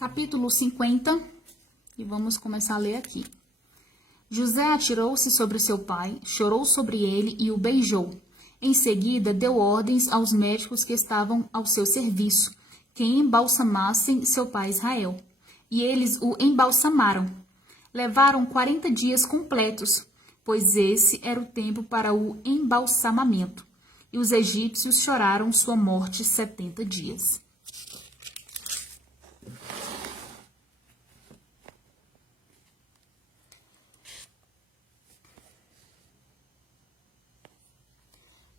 Capítulo 50, e vamos começar a ler aqui. José atirou-se sobre seu pai, chorou sobre ele e o beijou. Em seguida, deu ordens aos médicos que estavam ao seu serviço, que embalsamassem seu pai Israel. E eles o embalsamaram. Levaram 40 dias completos, pois esse era o tempo para o embalsamamento. E os egípcios choraram sua morte 70 dias.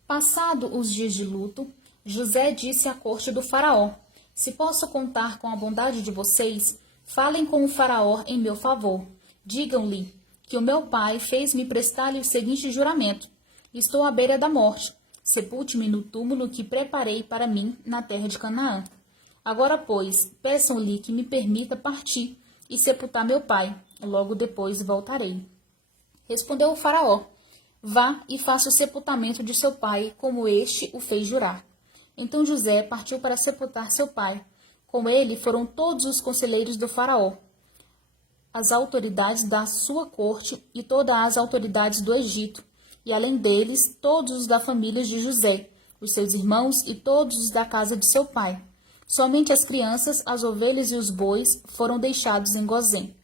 Passado os dias de luto, José disse à corte do faraó: Se posso contar com a bondade de vocês, falem com o faraó em meu favor. Digam-lhe que o meu pai fez-me prestar-lhe o seguinte juramento: Estou à beira da morte. Sepulte-me no túmulo que preparei para mim na terra de Canaã. Agora, pois, peçam-lhe que me permita partir e sepultar meu pai. Logo depois voltarei. Respondeu o faraó: Vá e faça o sepultamento de seu pai, como este o fez jurar. Então José partiu para sepultar seu pai. Com ele foram todos os conselheiros do faraó, as autoridades da sua corte e todas as autoridades do Egito, e além deles, todos os da família de José, os seus irmãos e todos os da casa de seu pai. Somente as crianças, as ovelhas e os bois foram deixados em Gozém.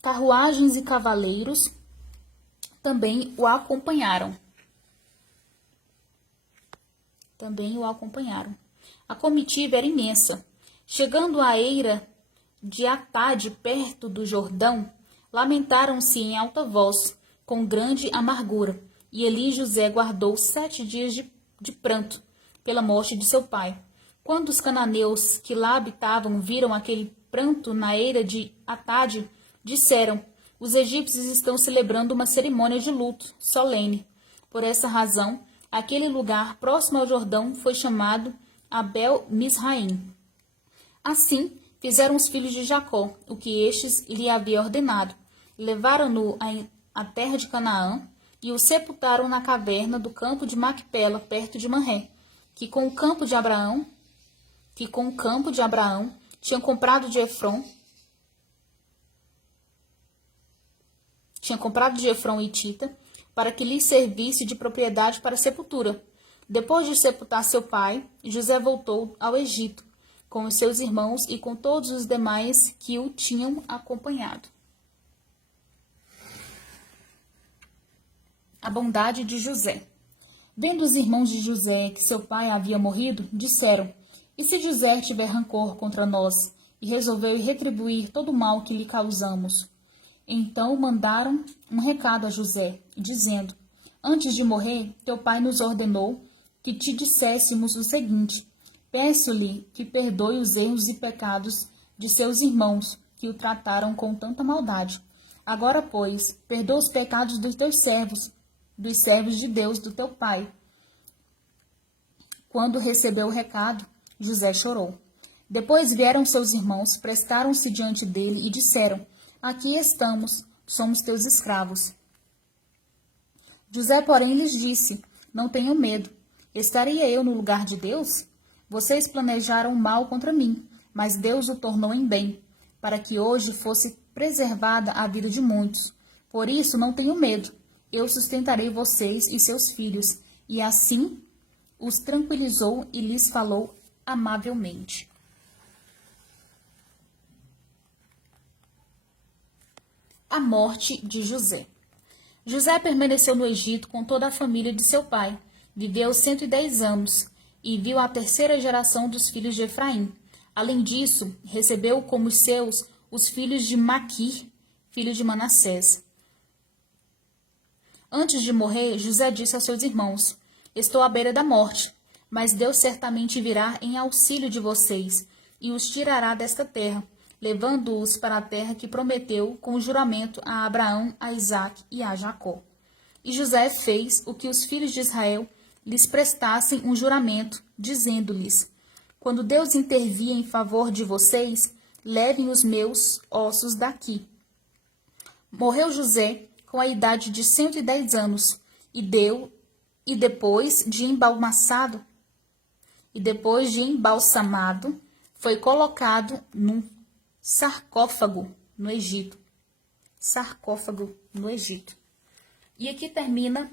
Carruagens e cavaleiros também o acompanharam. A comitiva era imensa. Chegando à eira de Atade, perto do Jordão, lamentaram-se em alta voz, com grande amargura. E ali José guardou 7 dias de pranto pela morte de seu pai. Quando os cananeus que lá habitavam viram aquele pranto na eira de Atade, disseram: Os egípcios estão celebrando uma cerimônia de luto solene. Por essa razão, aquele lugar próximo ao Jordão foi chamado Abel-Misraim. Assim, fizeram os filhos de Jacó, o que estes lhe havia ordenado. Levaram-no à terra de Canaã e o sepultaram na caverna do campo de Macpela, perto de Manré, que com o campo de Abraão tinham comprado de Efron, hitita, para que lhe servisse de propriedade para a sepultura. Depois de sepultar seu pai, José voltou ao Egito, com os seus irmãos e com todos os demais que o tinham acompanhado. A bondade de José. Vendo os irmãos de José que seu pai havia morrido, disseram: E se José tiver rancor contra nós e resolveu retribuir todo o mal que lhe causamos? Então mandaram um recado a José, dizendo: Antes de morrer, teu pai nos ordenou que te disséssemos o seguinte: Peço-lhe que perdoe os erros e pecados de seus irmãos, que o trataram com tanta maldade. Agora, pois, perdoa os pecados dos teus servos, dos servos de Deus, do teu pai. Quando recebeu o recado, José chorou. Depois vieram seus irmãos, prestaram-se diante dele e disseram: Aqui estamos, somos teus escravos. José, porém, lhes disse: Não tenham medo. Estaria eu no lugar de Deus? Vocês planejaram mal contra mim, mas Deus o tornou em bem, para que hoje fosse preservada a vida de muitos. Por isso, não tenham medo. Eu sustentarei vocês e seus filhos. E assim os tranquilizou e lhes falou amavelmente. A morte de José. José permaneceu no Egito com toda a família de seu pai. Viveu 110 anos e viu a terceira geração dos filhos de Efraim. Além disso, recebeu como seus os filhos de Maquir, filho de Manassés. Antes de morrer, José disse aos seus irmãos: Estou à beira da morte, mas Deus certamente virá em auxílio de vocês e os tirará desta terra, levando-os para a terra que prometeu com juramento a Abraão, a Isaque e a Jacó. E José fez o que os filhos de Israel lhes prestassem um juramento, dizendo-lhes: Quando Deus intervir em favor de vocês, levem os meus ossos daqui. Morreu José com a idade de 110 anos, e depois de embalsamado, foi colocado sarcófago no Egito. Sarcófago no Egito. E aqui termina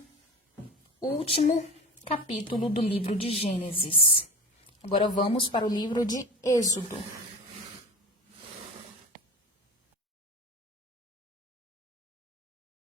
o último capítulo do livro de Gênesis. Agora vamos para o livro de Êxodo.